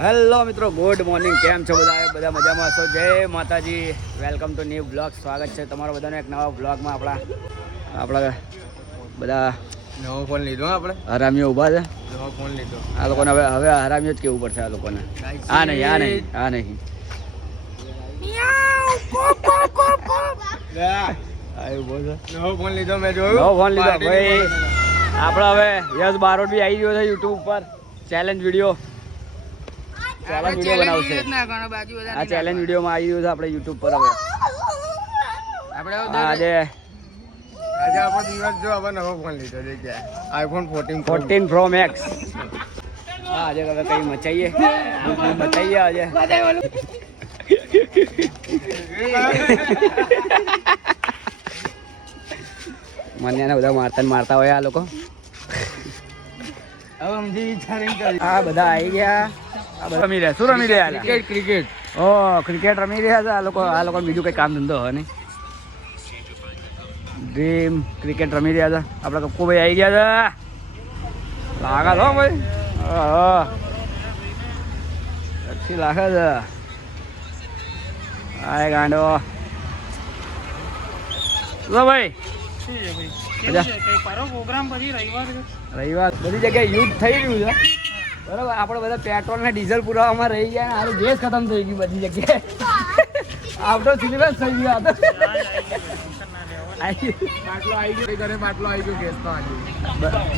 Hello મિત્રો, good morning. કેમ છો બધા મજામાં છો? જય માતાજી. Welcome to new blog. સ્વાગત છે તમારો બધાનો એક નવા બ્લોગમાં. આપણા બધા નવો ફોન લીધો આપણે, હરામીઓ ઊભા છે. નવો ફોન લીધો. આ લોકોને હવે હરામીઓ જ કેવું પડશે. આ લોકોને આ નહીં નવો ફોન લીધો, મેં જોયું. નવો ફોન લીધો ભાઈ. આપણે હવે યસ બારોટ બી આવી ગયો છે યુટ્યુબ ઉપર. ચેલેન્જ વિડીયો બનાવશે. આ ચેલેન્જ વિડીયોમાં આવી ગયું છે આપણે યુટ્યુબ પર. હવે આજે આપણો દિવસ જો હવે નવો ફોન લીધો છે, કે આઈફોન 14 Pro Max. આજે હવે કઈ મચાઈએ આજે. મને બધા મારતા હોય આ લોકો. આ બધા આવી ગયા. રમી રહ્યા. શું રમી રહ્યા? ક્રિકેટ. ક્રિકેટ રમી રહ્યા છે આ લોકો. બીજું કઈ કામ ધંધો હોય નહીં. ડ્રીમ ક્રિકેટ રમી રહ્યા છે. આપડે કપ્પુભાઈ આવી ગયા છે. લાગે છો ભાઈ? अच्छी લાગે છે. આય ગાંડો. લો ભાઈ, રવિવાર બધી જગ્યાએ યુદ્ધ થઈ રહ્યું છે. બરાબર, આપણે બધા પેટ્રોલ ને ડીઝલ પુરાવામાં રહી ગયા. હારું ગેસ ખતમ થઈ ગયું બધી જગ્યાએ. આવતો સિલેબસ થઈ ગયો.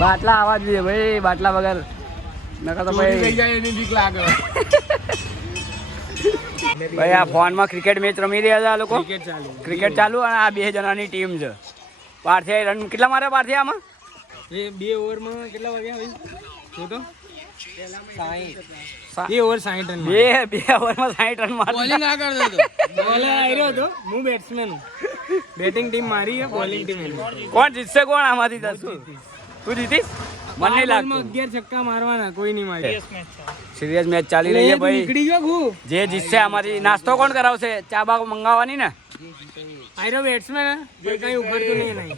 બાટલા આવવા જોઈએ ભાઈ. બાટલા વગર નકર તો ભાઈ ભાઈ આ ફોનમાં ક્રિકેટ મેચ રમી રહ્યા છે આ લોકો. ક્રિકેટ ચાલુ અને આ 2 જણાની ટીમ છે. પાર્થિયા રન કેટલા માર્યા? પાર્થિયા આમાં 2 ઓવરમાં કેટલા વાગ્યા ભાઈ? શું તો 2 ઓવર 60 રન. 2 ઓવરમાં 60 રન માર્યા. બોલિંગ આગળ હતો. બોલર આવ્યો હતો. હું બેટ્સમેન. બેટિંગ ટીમ મારી છે, બોલિંગ ટીમ એની. કોણ જીતશે? કોણ આમાંથી? તું જીતીશ? મને નહીં લાગતું. 11 છક્કા મારવાના, કોઈ નહીં મારે. સિરિયસ મેચ ચાલી રહી છે ભાઈ. નીકળી ગયો ખૂબ. જે જીતશે આમાંથી નાસ્તો કોણ કરાવશે? ચા બા મંગાવવાની ને? આયરો બેટ્સમેન હે, કઈ ઉભરતું નહીં.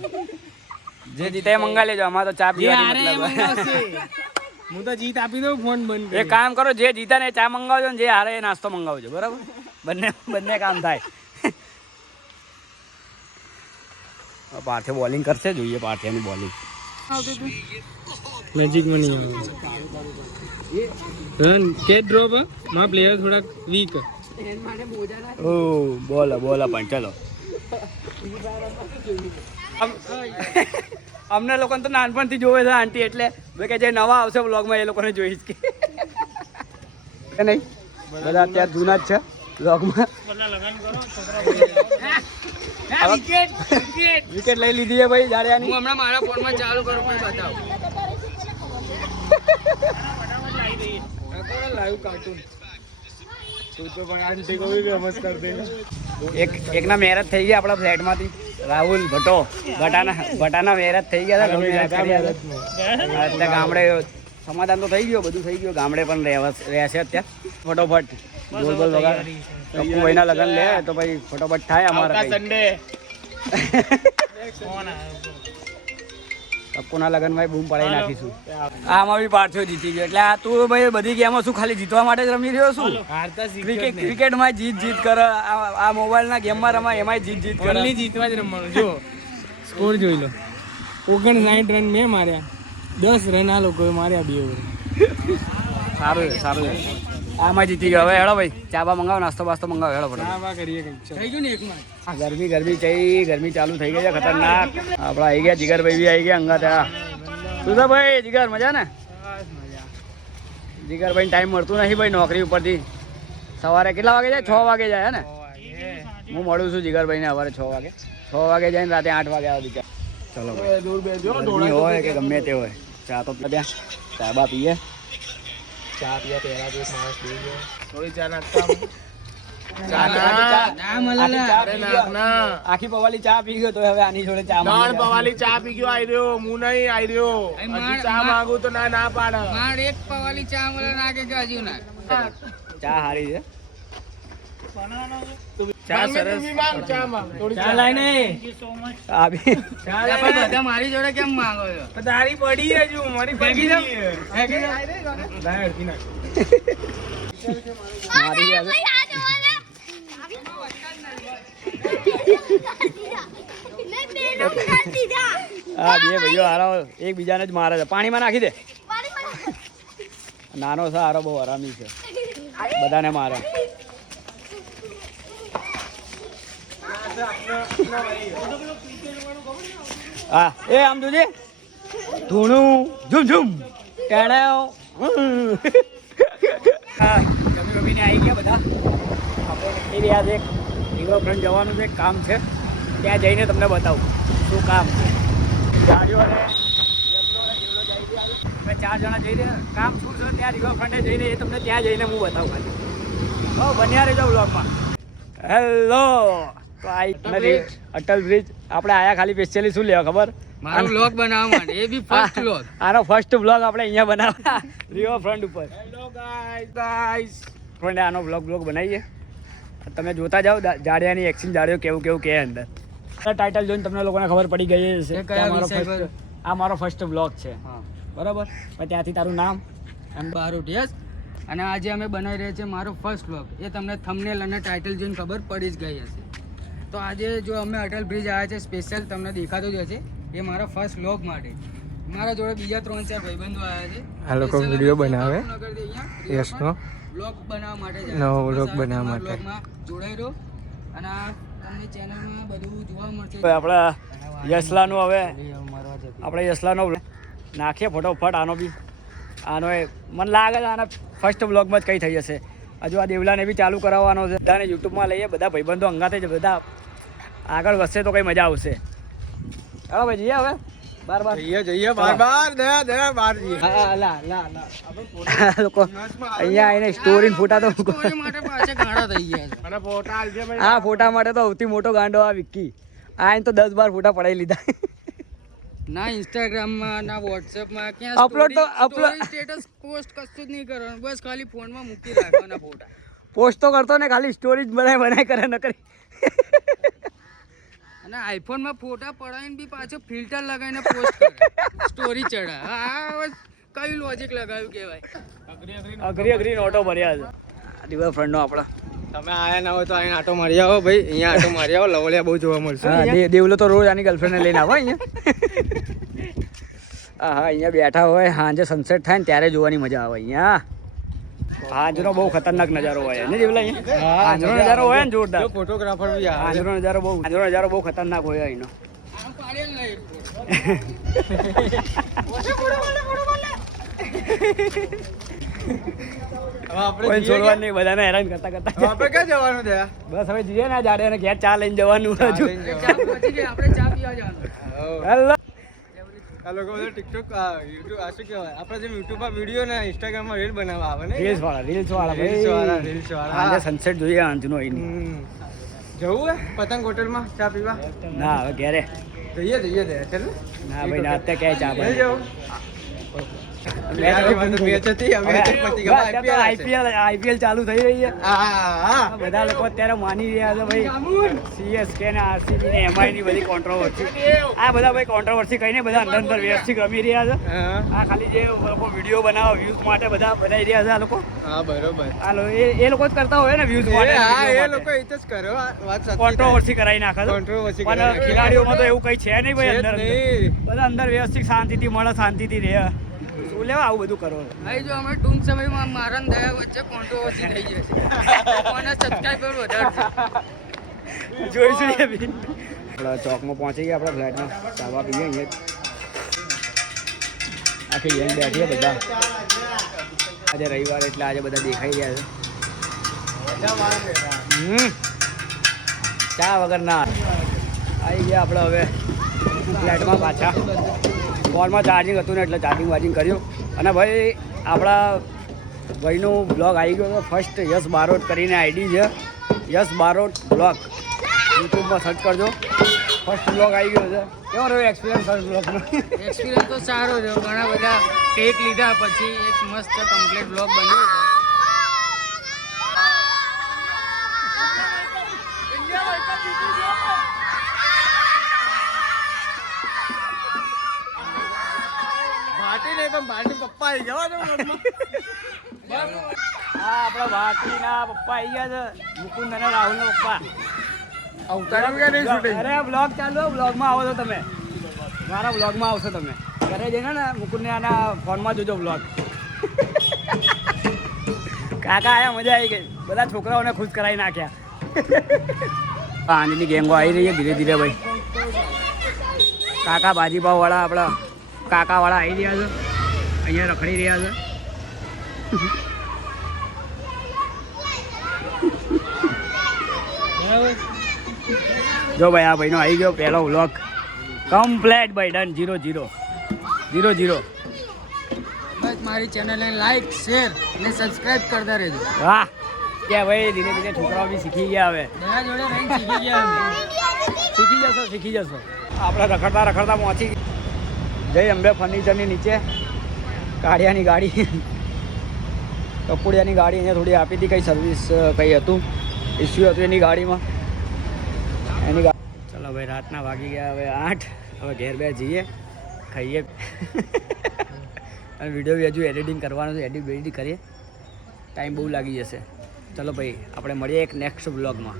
જે જીતે મંગા લેજો. આમાં તો ચા પીવાની મતલબ. હું તો જીત આપી દઉં, ફોન બંધ. એક કામ કરો, જે જીતે ને ચા મંગાવજો ને જે હારે એ નાસ્તો મંગાવજો. બરાબર, બંને કામ થાય. પાર્થિવ બોલિંગ કરશે, જોઈએ પાર્થિવની બોલિંગ. મેજિક માં નહીં આવે. રન કેટ ડ્રોપ માં પ્લેયર થોડા વીક. ઓ બોલા પણ ચલો. અમને લોકોને તો નાનપણથી જોવે છે આંટી, એટલે કે જે નવા આવશે વ્લોગમાં એ લોકોને જોઈશ કે નહીં. બધા અત્યારે જૂના જ છે વ્લોગમાં. વિકેટ લઈ લીધી છે ભાઈ જાડેજાની. હું હમણાં મારા ફોનમાં ચાલુ કરું પણ બતાવ. Live cartoon. એકના મેરેજ થઈ ગયા આપણા ફ્લેટમાંથી. રાહુલ ભટ્ટાના મેરેજ થઈ ગયા હતા. ગામડે સમાધાન તો થઈ ગયો, બધું થઈ ગયું. ગામડે પણ રહેશે અત્યારે. ફટોફટ ગોલ ગોલ વગર કપ્પુભાઈના લગ્ન લે તો ભાઈ ફટોફટ થાય અમારા. કપ્પુના લગ્ન ભાઈ બૂમ પડાવી નાખીશું. આમાં બી પાર્થિવ જીતી ગયો. એટલે આ તું ભાઈ બધી ગેમો શું ખાલી જીતવા માટે જ રમી રહ્યો? શું ક્રિકેટમાં જીત કરે? આ મોબાઈલના ગેમમાં રમાય એમાંય જીત કરે? જીતવા જ રમવાનું. જો સ્કોર જોઈ લો. 59 રન મેં માર્યા, 10 રન આ લોકોએ માર્યા 2 ઓવર. સારું છે. આમાં જીતી ગયો. હવે હેડો ભાઈ, ચા બા મંગાવો, નાસ્તો બાસ્તો મંગાવો. હેડો ફટાફટ કરીએ કંઈક. થઈ ગયું ને એકમાં. ગરમી ચાલુ થઈ ગઈ છે ખતરનાક. આપડા આવી ગયા જીગરભાઈ બી આવી ગયા અંગાત. શું છે ભાઈ જીગર, મજા ને? જીગરભાઈ ટાઈમ મળતું નથી ભાઈ નોકરી ઉપરથી. સવારે કેટલા વાગે જાય? 6 વાગે જાય હે ને? હું મળું છું જીગરભાઈ ને સવારે 6 વાગે જાય ને રાતે 8 વાગે આવે બીજા. ચલો ભાઈ, હોય કે ગમે તે હોય, ચા તો ત્યાં ચા બા પીએ. ચા પીયા પહેલા તો માણસ પી ગયો. થોડી ચા આખી પવાલી ચા પી ગયો તો હવે આની જોડે ચા પવાલી ચા પી ગયો. આઈ રહ્યો હું નહીં આઈ રહ્યો. ચા માંગુ તો ના પાડે. એક પવાલી ચા મળે ના કે હજુ ના. ચા હારી છે. ચા સરસ. ચા લાઈને બધા મારી જોડે કેમ માંગો છો? તારી પડી હજુ મારી ભેગી મારી ગયા છે. હા બે ભાઈઓ હારો એકબીજાને જ મારે છે. પાણીમાં નાખી દે. નાનો છે હારો, બહુ આરામી છે, બધાને મારે. હા એ આમ જોજે, ધૂણું ઝૂમ ઝૂમ ટેણે. જમી રમીને આવી ગયા બધા. આપણે નીકળી રહ્યા છે, રિવરફ્રન્ટ જવાનું છે, કામ છે. ત્યાં જઈને તમને બતાવું શું કામ છે. ગાડીઓ અને અમે 4 જણા જઈ રહ્યા. કામ શું છે ત્યાં રિવરફ્રન્ટે જઈને એ તમને ત્યાં જઈને હું બતાવું ખાલી. હો બન્યા રહેજો બ્લોગમાં. હેલો, તો અટલ બ્રિજ આપણે આયા ખાલી સ્પેશિયલી શું લેવા ખબર? મારો બ્લોગ બનાવવા માટે. એ બી ફર્સ્ટ બ્લોગ. આનો ફર્સ્ટ બ્લોગ આપણે અહીંયા બનાવવા રિવરફ્રન્ટ ઉપર. હેલો ગાઈસ, ફ્રેન્ડ આનો બ્લોગ બનાવીએ. તમે જોતા જાઓ જાડિયાની એક્શન, જાડિયો કેવું કેવું કે અંદર. ટાઇટલ જોઈને તમને લોકોને ખબર પડી ગઈ છે કે આ મારો ફર્સ્ટ બ્લોગ છે. બરાબર, પણ ત્યાંથી તારું નામ એમ બારોટ. યસ. અને આજે અમે બનાવી રહ્યા છીએ મારો ફર્સ્ટ બ્લોગ. એ તમને થંબનેલ અને ટાઇટલ જોઈને ખબર પડી જ ગઈ હશે. તો આજે જો અમે અટલ બ્રિજ આવ્યા છે સ્પેશિયલ, તમને દેખાતો જ હશે. એ મારા ફર્સ્ટ બ્લોગ માટે. મારા જોડે બીજા 3-4 ભાઈબંધો આવ્યા છે. આ લોકો વિડીયો બનાવે યસનો બ્લોગ બનાવવા માટે, નવો બ્લોગ બનાવવા માટે જોડાઈ રહો. અને આ તમને ચેનલમાં બધું જોવા મળશે. આપણા યશલાનું હવે આપણે યશલાનો નાખીએ ફટોફટ. આનો બી આનો મને લાગે છે આના ફર્સ્ટ બ્લોગમાં જ કંઈ થઈ જશે. હજુ આ દેવલાને બી ચાલુ કરાવવાનો છે. બધાને યુટ્યુબમાં લઈએ, બધા ભાઈબંધો અંગાતે જ બધા આગળ વધશે તો કંઈ મજા આવશે. ચાલો ભાઈ જઈએ હવે બાર જઈએ બાર જઈએ. લોકો અહીંયા આવીને સ્ટોરી ફોટા તો હા ફોટા માટે તો સૌથી મોટો ગાંડો આ વિક્કી. આઈને તો 10-12 ફોટા પડાવી લીધા. ના ઇન્સ્ટાગ્રામમાં ના વોટ્સએપમાં ક્યાં અપલોડ તો સ્ટેટસ પોસ્ટ કશું જ નહીં કરવાનું. બસ ખાલી ફોનમાં મૂકી રાખવાના ફોટા. પોસ્ટ તો કરતો ને, ખાલી સ્ટોરી જ બનાય કરે ન કરી. અને આઈફોનમાં ફોટા પડાવીને બી પાછો ફિલ્ટર લગાવીને પોસ્ટ કરે, સ્ટોરી ચડાવે. આ કયું લોજિક લગાવ્યું કહેવાય? અઘરી નોટો ભર્યા છે રિવરફ્રન્ટનો આપણા. તમે આયા ના હોય તો અહીંયા આટો મારી આવો ભાઈ. અહીંયા આટો મારી આવો, લવલિયા બહુ જોવા મળશે. હા દેવલો તો રોજ આની ગર્લફ્રેન્ડને લઈને આવો અહીંયા. હા અહીંયા બેઠા હોય, સાંજે સનસેટ થાય ને ત્યારે જોવાની મજા આવે. અહીંયા હાંજનો બહુ ખતરનાક નજારો હોય ને દેવલા. અહીંયા હાંજનો નજારો હોય ને જોરદાર. ફોટોગ્રાફર બી હાંજનો નજારો બહુ ખતરનાક હોય અહીંનો. કોઈ છોડવા નહીં, બધાને હેરાન કરતા આપણે ક્યાં જવાનું છે? બસ હવે જઈએ ને જાડે અને ઘેર ચા લઈને જવાનું. હજુ આપણે ચા પીવા જવાનું. હેલો આ લોકો બધા ટિકટોક યુટ્યુબ આ શું કહેવાય આપણે જેમ યુટ્યુબમાં વિડીયો ને ઇન્સ્ટાગ્રામમાં રીલ બનાવવા આવે ને. રીલ્સ વાળા આજે સનસેટ જોઈએ આંજનો અહીં. જવું હે પતંગ હોટલમાં ચા પીવા? ના હવે ઘેરે જઈએ ચાલ. ના ભાઈ ના અત્યારે ક્યાંય ચા નહીં જવું. આઈપીએલ ચાલુ થઈ રહી છે. બધા લોકો અત્યારે માની રહ્યા છે ભાઈ સીએસકે ને આરસીબી ને એમઆઈ ની બધી કોન્ટ્રોવર્સી. આ બધા ભાઈ કોન્ટ્રોવર્સી કહીને બધા અંદર વ્યવસ્થિત રમી રહ્યા છે. આ ખાલી જે લોકો વિડીયો બનાવે વ્યૂઝ માટે બધા બનાવી રહ્યા છે આ લોકો. હા બરોબર. એ લોકો જ કરતા હોય ને વ્યૂઝ માટે. એ લોકો એ જ કરે. વાત સાચી. કોન્ટ્રોવર્સી કરાવી નાખે છે. કોન્ટ્રોવર્સી પણ ખેલાડીઓમાં તો એવું કઈ છે નહીં ભાઈ. અંદર બધા અંદર વ્યવસ્થિત શાંતિથી મળે, શાંતિથી રહે. શું લેવા આવું બધું કરો? અહીં જો અમે ટૂંક સમયમાં મારા દયા વચ્ચે કોન્ટ્રોવર્સી થઈ જશે. કોના સબસ્ક્રાઇબર વધારશે જોઈશું. આપણા ચોકમાં પહોંચી ગયા. આપણા ફ્લેટમાં ચાવા પીએ અહીંયા આખી ગેંગ બેઠીએ બધા. આજે રવિવાર એટલે આજે બધા દેખાઈ ગયા છે. ચા વગર ના આવી ગયા આપણે હવે ફ્લેટમાં પાછા. ફોનમાં ચાર્જિંગ હતું ને એટલે ચાર્જિંગ કર્યું. અને ભાઈ આપણા ભાઈનું બ્લોગ આવી ગયો હતો ફર્સ્ટ. યશ બારોટ કરીને આઈડી છે, યશ બારોટ બ્લોગ. યુટ્યુબમાં સર્ચ કરજો. ફર્સ્ટ બ્લોગ આવી ગયો છે. કેવો રહ્યો એક્સપિરિયન્સ ફર્સ્ટ બ્લોગનો? એક્સપિરિયન્સ તો સારો રહ્યો. ઘણા બધા ટેક લીધા પછી એક મસ્ત કમ્પ્લીટ બ્લોગ બન્યો છે. હા આપણા વાકીના પપ્પા આવી ગયા છે મુકુંદ અને રાહુલના પપ્પા અરે બ્લોગ ચાલુ બ્લોગમાં આવો છો તમે મારા બ્લોગમાં આવશો તમે ઘરે જઈને ને મુકુંદને આના ફોનમાં જોજો બ્લોગ કાકા આયા મજા આવી ગઈ બધા છોકરાઓને ખુશ કરાવી નાખ્યા આંધીની ગેંગો આવી રહી છે ધીરે ધીરે ભાઈ કાકા ભાજીપાવવાળા આપણા કાકાવાળા આવી રહ્યા છે અહીંયા રખડી રહ્યા છે જો ભાઈ આ ભાઈનો આવી ગયો પહેલો વ્લોગ કમ્પ્લેટ ભાઈ ડન 0-0 બસ મારી ચેનલને લાઈક શેર અને સબસ્ક્રાઇબ કરતા રહેજો વાહ કે ભાઈ ધીરે ધીરે છોકરાઓ બી શીખી ગયા હવે દયા જોડે રહીને શીખી ગયા અમે. શીખી જશો આપણે રખડતા પહોંચી જય અંબે ફર્નિચરની નીચે કાળિયાની ગાડી કપૂડિયાની ગાડી અહીંયા થોડી આપી હતી કંઈ સર્વિસ કંઈ હતું ઇસ્યુ હતું એની ગાડીમાં એની ગાડી ચાલો ભાઈ રાતના વાગી ગયા હવે 8 હવે ઘેર બે જઈએ ખાઈએ અને વિડીયો બી હજુ એડિટિંગ કરવાનું છે એડિટ કરીએ ટાઈમ બહુ લાગી જશે ચલો ભાઈ આપણે મળીએ એક નેક્સ્ટ બ્લોગમાં